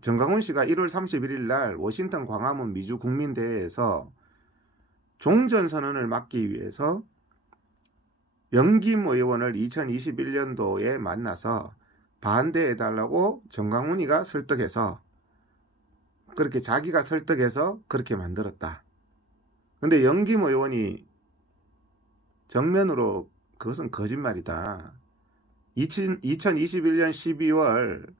정강훈 씨가 1월 31일 날 워싱턴 광화문 미주 국민대회에서 종전선언을 막기 위해서 영김 의원을 2021년도에 만나서 반대해달라고 정강훈이가 설득해서 그렇게 자기가 설득해서 그렇게 만들었다. 근데 영김 의원이 정면으로 그것은 거짓말이다. 2021년 12월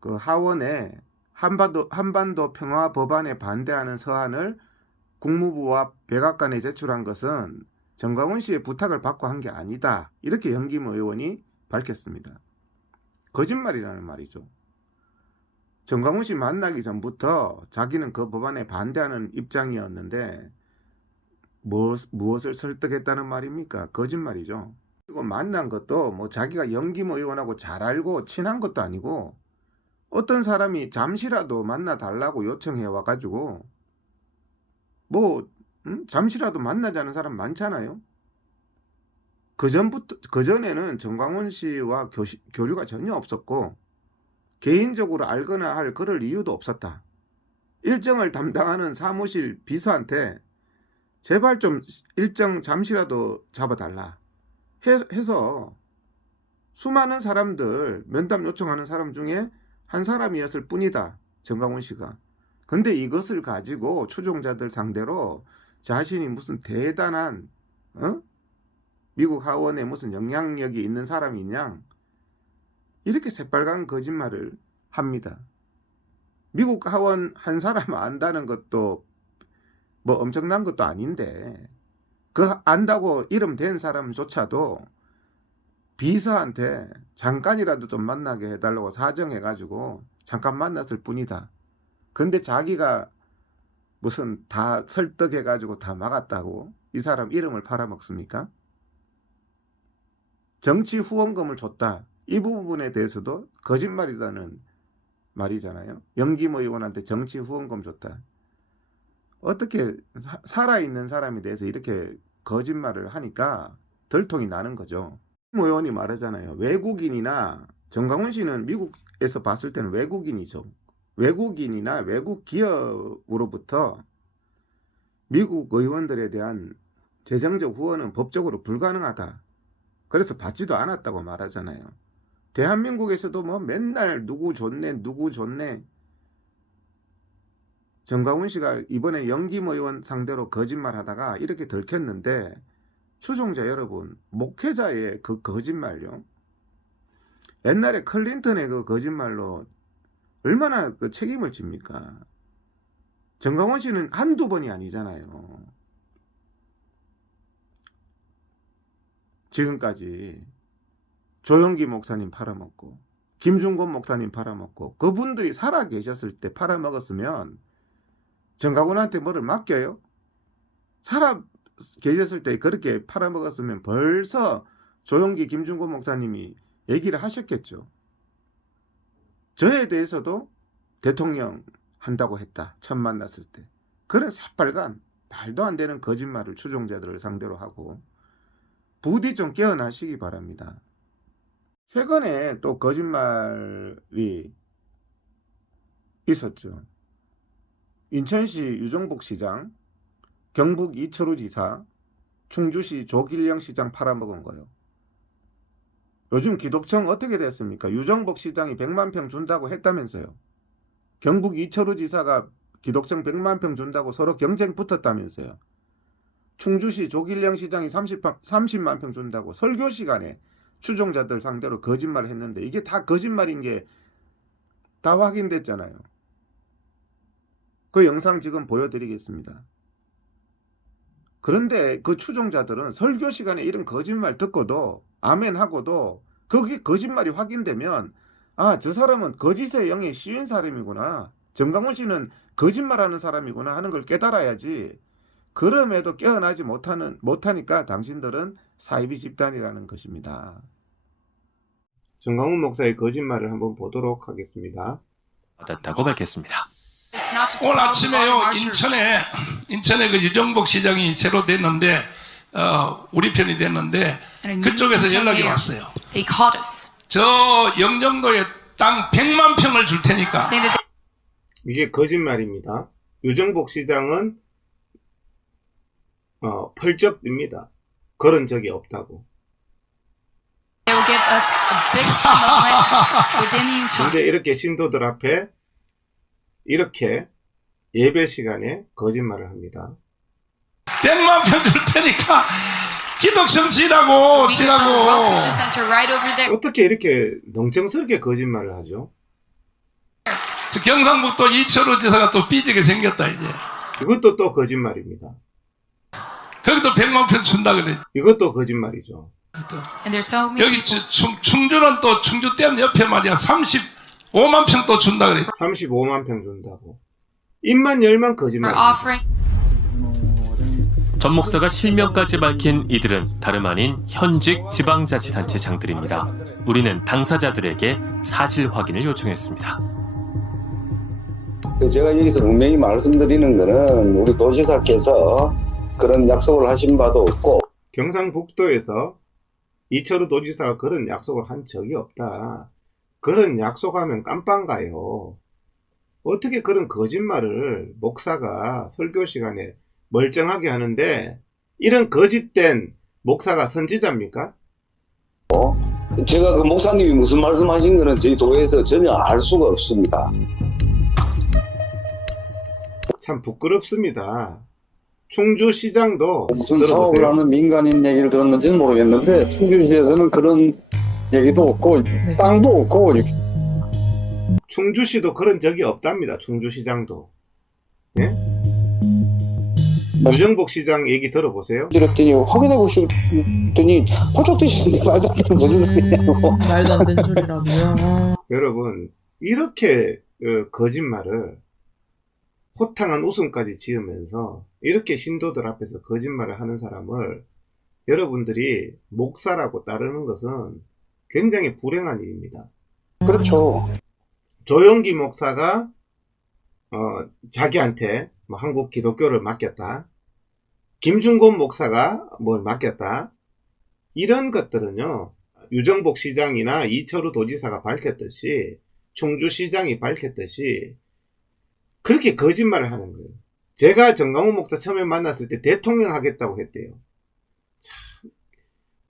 그 하원에 한반도 평화 법안에 반대하는 서한을 국무부와 백악관에 제출한 것은 정강훈 씨의 부탁을 받고 한 게 아니다. 이렇게 영김 의원이 밝혔습니다. 거짓말이라는 말이죠. 정강훈 씨 만나기 전부터 자기는 그 법안에 반대하는 입장이었는데 무엇을 설득했다는 말입니까? 거짓말이죠. 그리고 만난 것도 뭐 자기가 영김 의원하고 잘 알고 친한 것도 아니고 어떤 사람이 잠시라도 만나 달라고 요청해 와가지고 잠시라도 만나자는 사람 많잖아요. 그전에는 정강훈 씨와 교류가 전혀 없었고 개인적으로 알거나 할 그럴 이유도 없었다. 일정을 담당하는 사무실 비서한테 제발 좀 일정 잠시라도 잡아달라 해서 수많은 사람들 면담 요청하는 사람 중에 한 사람이었을 뿐이다. 정강훈 씨가. 근데 이것을 가지고 추종자들 상대로 자신이 무슨 대단한 미국 하원에 무슨 영향력이 있는 사람이냐 이렇게 새빨간 거짓말을 합니다. 미국 하원 한 사람 안다는 것도 뭐 엄청난 것도 아닌데 그 안다고 이름 된 사람조차도 비서한테 잠깐이라도 좀 만나게 해달라고 사정해가지고 잠깐 만났을 뿐이다. 근데 자기가 무슨 다 설득해가지고 다 막았다고 이 사람 이름을 팔아먹습니까? 정치 후원금을 줬다. 이 부분에 대해서도 거짓말이라는 말이잖아요. 영김 의원한테 정치 후원금 줬다. 어떻게 살아있는 사람에 대해서 이렇게 거짓말을 하니까 들통이 나는 거죠. 의원이 말하잖아요. 외국인이나 정강훈 씨는 미국에서 봤을 때는 외국인이죠. 외국인이나 외국 기업으로부터 미국 의원들에 대한 재정적 후원은 법적으로 불가능하다. 그래서 받지도 않았다고 말하잖아요. 대한민국에서도 뭐 맨날 누구 좋네 누구 좋네. 정강훈 씨가 이번에 영김 의원 상대로 거짓말하다가 이렇게 들켰는데 추종자 여러분, 목회자의 그 거짓말요. 옛날에 클린턴의 그 거짓말로 얼마나 그 책임을 집니까? 정강훈 씨는 한두 번이 아니잖아요. 지금까지 조영기 목사님 팔아먹고 김중곤 목사님 팔아먹고 그분들이 살아 계셨을 때 팔아먹었으면 정강훈한테 뭐를 맡겨요? 살아 계셨을 때 그렇게 팔아먹었으면 벌써 조영기 김중곤 목사님이 얘기를 하셨겠죠. 저에 대해서도 대통령 한다고 했다. 처음 만났을 때. 그런 새빨간 말도 안 되는 거짓말을 추종자들을 상대로 하고 부디 좀 깨어나시기 바랍니다. 최근에 또 거짓말이 있었죠. 인천시 유정복 시장, 경북 이철우 지사, 충주시 조길령 시장 팔아먹은 거요. 요즘 기독청 어떻게 됐습니까? 유정복 시장이 100만 평 준다고 했다면서요. 경북 이철우 지사가 기독청 100만 평 준다고 서로 경쟁 붙었다면서요. 충주시 조길령 시장이 30만 평 준다고 설교 시간에 추종자들 상대로 거짓말을 했는데 이게 다 거짓말인 게 다 확인됐잖아요. 그 영상 지금 보여드리겠습니다. 그런데 그 추종자들은 설교 시간에 이런 거짓말 듣고도 아멘 하고도 그게 거짓말이 확인되면 아, 저 사람은 거짓의 영에 씌인 사람이구나. 정강훈 씨는 거짓말하는 사람이구나 하는 걸 깨달아야지. 그럼에도 깨어나지 못하니까 당신들은 사이비 집단이라는 것입니다. 정강훈 목사의 거짓말을 한번 보도록 하겠습니다. 받았다고 밝혔습니다. 오늘 아침에요 인천에 그 유정복 시장이 새로 됐는데 우리 편이 됐는데 그쪽에서 연락이 왔어요. 저 영종도에 땅 100만 평을 줄 테니까. saying that 이게 거짓말입니다. 유정복 시장은 펄쩍입니다. 그런 적이 없다고. they will give us a big sum of land within Incheon. 근데 이렇게 신도들 앞에 이렇게 예배 시간에 거짓말을 합니다. 100만 평 줄 테니까 기독성 지라고 We can find a 지라고. World Christian Center right over there. 어떻게 이렇게 멍청스럽게 거짓말을 하죠? 저 경상북도 이철우 지사가 또 삐지게 생겼다 이제. 이것도 또 거짓말입니다. 거기도 100만 평 준다 그래. 이것도 거짓말이죠. And there's so many 여기 people. 충주는 또 충주댐 옆에 말이야 35만 평 또 준다 그래. 35만 평 준다고. 입만 열만 We're 거짓말. offering 전 목사가 실명까지 밝힌 이들은 다름 아닌 현직 지방자치단체장들입니다. 우리는 당사자들에게 사실 확인을 요청했습니다. 제가 여기서 분명히 말씀드리는 거는 우리 도지사께서 그런 약속을 하신 바도 없고 경상북도에서 이철우 도지사가 그런 약속을 한 적이 없다. 그런 약속하면 깜빵 가요. 어떻게 그런 거짓말을 목사가 설교 시간에 멀쩡하게 하는데 이런 거짓된 목사가 선지자입니까? 제가 그 목사님이 무슨 말씀하신 거는 저희 도에서 전혀 알 수가 없습니다. 참 부끄럽습니다. 충주시장도 무슨 들어보세요. 사업을 하는 민간인 얘기를 들었는지는 모르겠는데 충주시에서는 그런 얘기도 없고 땅도 없고 충주시도 그런 적이 없답니다. 충주시장도. 예? 유정복 시장 얘기 들어보세요. 들었더니 확인해 보셨더니 호적 드시는데 말도 안 되는 무슨 소리냐고. 말도 안 되는 소리라고요. 여러분 이렇게 거짓말을 호탕한 웃음까지 지으면서 이렇게 신도들 앞에서 거짓말을 하는 사람을 여러분들이 목사라고 따르는 것은 굉장히 불행한 일입니다. 그렇죠. 조용기 목사가 자기한테 뭐 한국 기독교를 맡겼다. 김준곤 목사가 뭘 맡겼다. 이런 것들은요. 유정복 시장이나 이철우 도지사가 밝혔듯이 충주시장이 밝혔듯이 그렇게 거짓말을 하는 거예요. 제가 정강훈 목사 처음에 만났을 때 대통령 하겠다고 했대요. 참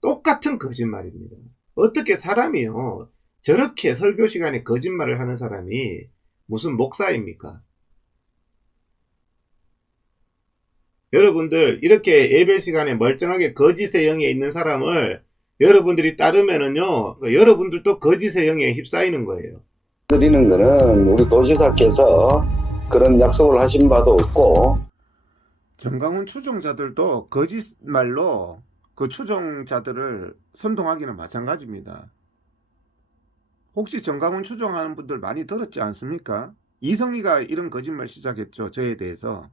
똑같은 거짓말입니다. 어떻게 사람이요 저렇게 설교 시간에 거짓말을 하는 사람이 무슨 목사입니까? 여러분들 이렇게 예배 시간에 멀쩡하게 거짓의 영에 있는 사람을 여러분들이 따르면은요 여러분들도 거짓의 영에 휩싸이는 거예요. 드리는 거는 우리 도지사께서 그런 약속을 하신 바도 없고 정강훈 추종자들도 거짓말로 그 추종자들을 선동하기는 마찬가지입니다. 혹시 정강훈 추종하는 분들 많이 들었지 않습니까? 이성희가 이런 거짓말 시작했죠. 저에 대해서.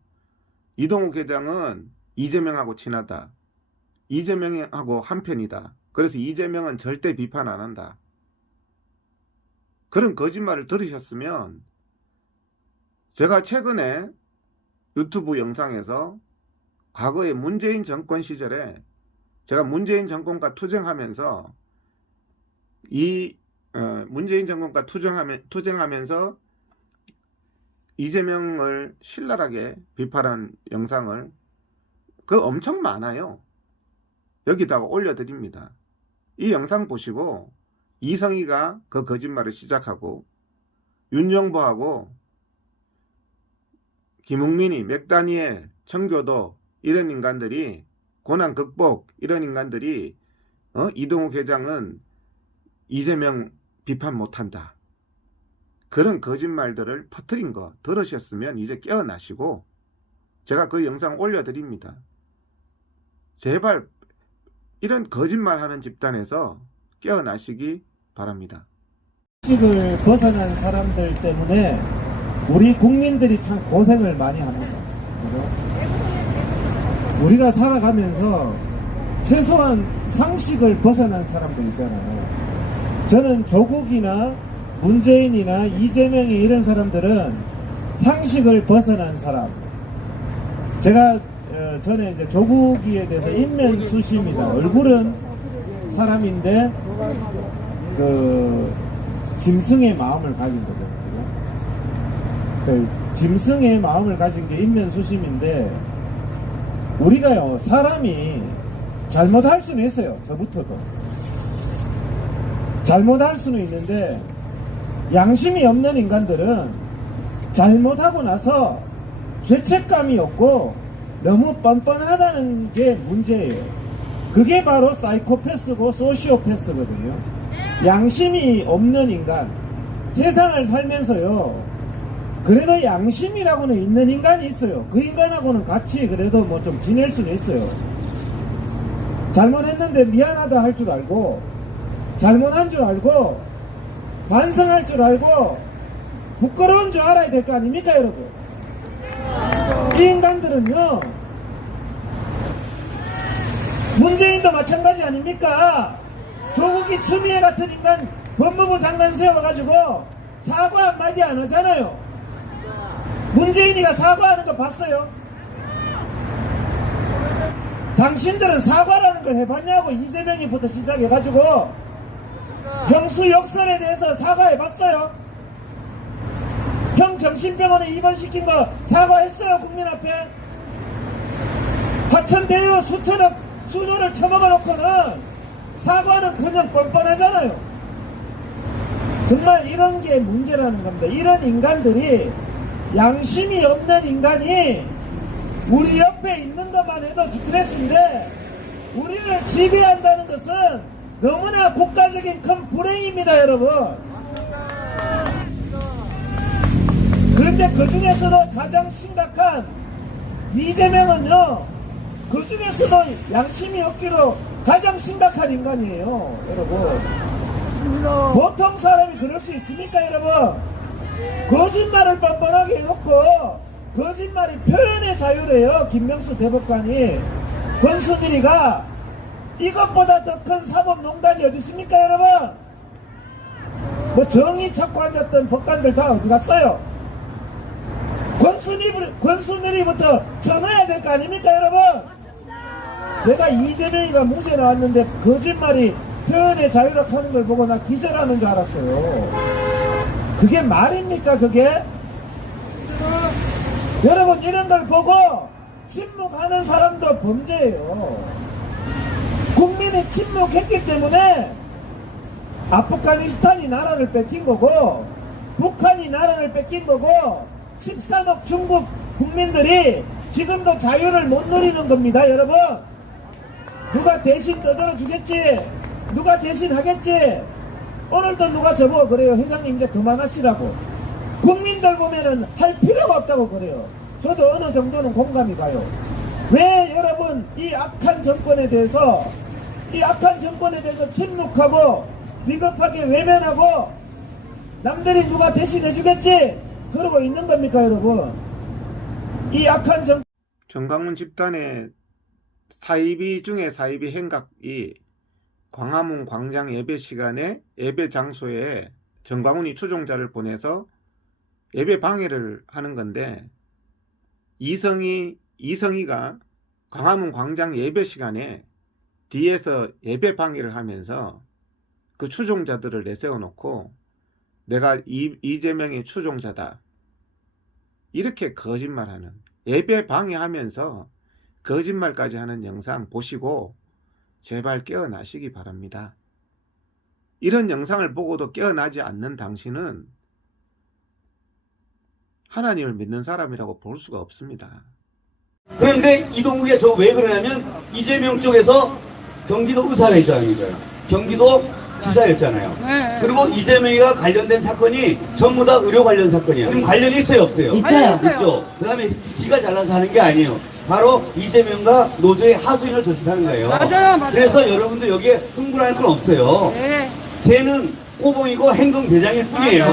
이동욱 회장은 이재명하고 친하다. 이재명하고 한편이다. 그래서 이재명은 절대 비판 안 한다. 그런 거짓말을 들으셨으면 제가 최근에 유튜브 영상에서 과거에 문재인 정권 시절에 제가 문재인 정권과 투쟁하면서 문재인 정권과 투쟁하면서 이재명을 신랄하게 비판한 영상을 엄청 많아요. 여기다가 올려드립니다. 이 영상 보시고 이성희가 그 거짓말을 시작하고 윤정보하고 김웅민이 맥다니엘 청교도 이런 인간들이 고난 극복 이런 인간들이 이동욱 회장은 이재명 비판 못한다. 그런 거짓말들을 퍼뜨린 거 들으셨으면 이제 깨어나시고 제가 그 영상 올려드립니다. 제발 이런 거짓말하는 집단에서 깨어나시기 바랍니다. 식을 벗어난 사람들 때문에 우리 국민들이 참 고생을 많이 합니다. 그죠? 우리가 살아가면서 최소한 상식을 벗어난 사람들 있잖아요. 저는 조국이나 문재인이나 이재명이 이런 사람들은 상식을 벗어난 사람. 제가 전에 이제 조국이에 대해서 인면수시입니다. 얼굴은 사람인데 짐승의 마음을 가진 거거든요. 그 짐승의 마음을 가진 게 인면수심인데, 우리가요, 사람이 잘못할 수는 있어요. 저부터도 잘못할 수는 있는데, 양심이 없는 인간들은 잘못하고 나서 죄책감이 없고 너무 뻔뻔하다는 게 문제예요. 그게 바로 사이코패스고 소시오패스거든요. 양심이 없는 인간, 세상을 살면서요, 그래도 양심이라고는 있는 인간이 있어요. 그 인간하고는 같이 그래도 뭐 좀 지낼 수는 있어요. 잘못했는데 미안하다 할 줄 알고, 잘못한 줄 알고, 반성할 줄 알고, 부끄러운 줄 알아야 될 거 아닙니까, 여러분? 이 인간들은요, 문재인도 마찬가지 아닙니까? 조국이 추미애 같은 인간 법무부 장관 세워가지고 사과 한마디 안 하잖아요. 문재인이가 사과하는 거 봤어요? 당신들은 사과라는 걸 해봤냐고. 이재명이부터 시작해가지고 형수 역설에 대해서 사과해봤어요? 형 정신병원에 입원시킨 거 사과했어요? 국민 앞에? 하천대유 수천억 수조를 처먹어놓고는 사과는 그냥 뻔뻔하잖아요. 정말 이런 게 문제라는 겁니다. 이런 인간들이, 양심이 없는 인간이 우리 옆에 있는 것만 해도 스트레스인데, 우리를 지배한다는 것은 너무나 국가적인 큰 불행입니다, 여러분. 그런데 그 중에서도 가장 심각한 이재명은요, 그 중에서도 양심이 없기로 가장 심각한 인간이에요, 여러분. 보통 사람이 그럴 수 있습니까, 여러분? 거짓말을 뻔뻔하게 해놓고, 거짓말이 표현의 자유래요. 김명수 대법관이. 권순일이가 이것보다 더 큰 사법농단이 어디 있습니까, 여러분? 뭐 정의 찾고 앉았던 법관들 다 어디 갔어요? 권순일이부터 쳐넣어야 될 거 아닙니까, 여러분? 제가 이재명이가 무죄 나왔는데 거짓말이 표현의 자유라고 하는 걸 보고 나 기절하는 줄 알았어요. 그게 말입니까, 그게? 여러분, 이런 걸 보고 침묵하는 사람도 범죄예요. 국민이 침묵했기 때문에 아프가니스탄이 나라를 뺏긴 거고, 북한이 나라를 뺏긴 거고, 13억 중국 국민들이 지금도 자유를 못 누리는 겁니다, 여러분. 누가 대신 떠들어 주겠지? 누가 대신 하겠지? 오늘도 누가 저보고 그래요. 회장님 이제 그만하시라고. 국민들 보면은 할 필요가 없다고 그래요. 저도 어느 정도는 공감이 가요. 왜 여러분 이 악한 정권에 대해서 침묵하고 비겁하게 외면하고 남들이 누가 대신해 주겠지? 그러고 있는 겁니까, 여러분? 이 악한 정광훈 집단의 사이비 중에 사이비 행각이 광화문 광장 예배 시간에 예배 장소에 정광훈이 추종자를 보내서 예배 방해를 하는 건데, 이성희가 광화문 광장 예배 시간에 뒤에서 예배 방해를 하면서 그 추종자들을 내세워 놓고 내가 이재명의 추종자다, 이렇게 거짓말하는, 예배 방해하면서 거짓말까지 하는 영상 보시고 제발 깨어나시기 바랍니다. 이런 영상을 보고도 깨어나지 않는 당신은 하나님을 믿는 사람이라고 볼 수가 없습니다. 그런데 이동국이 저 왜 그러냐면 이재명 쪽에서 경기도 의사회장이잖아요. 경기도 지사였잖아요. 그리고 이재명이가 관련된 사건이 전부 다 의료 관련 사건이에요. 그럼 관련이 있어요, 없어요? 있어요. 있죠. 그 다음에 지가 잘나서 하는 게 아니에요. 바로 이재명과 노조의 하수인을 조직하는 거예요. 맞아요. 그래서 여러분들 여기에 흥분할 건 없어요. 쟤는 꼬봉이고 행동대장일 뿐이에요.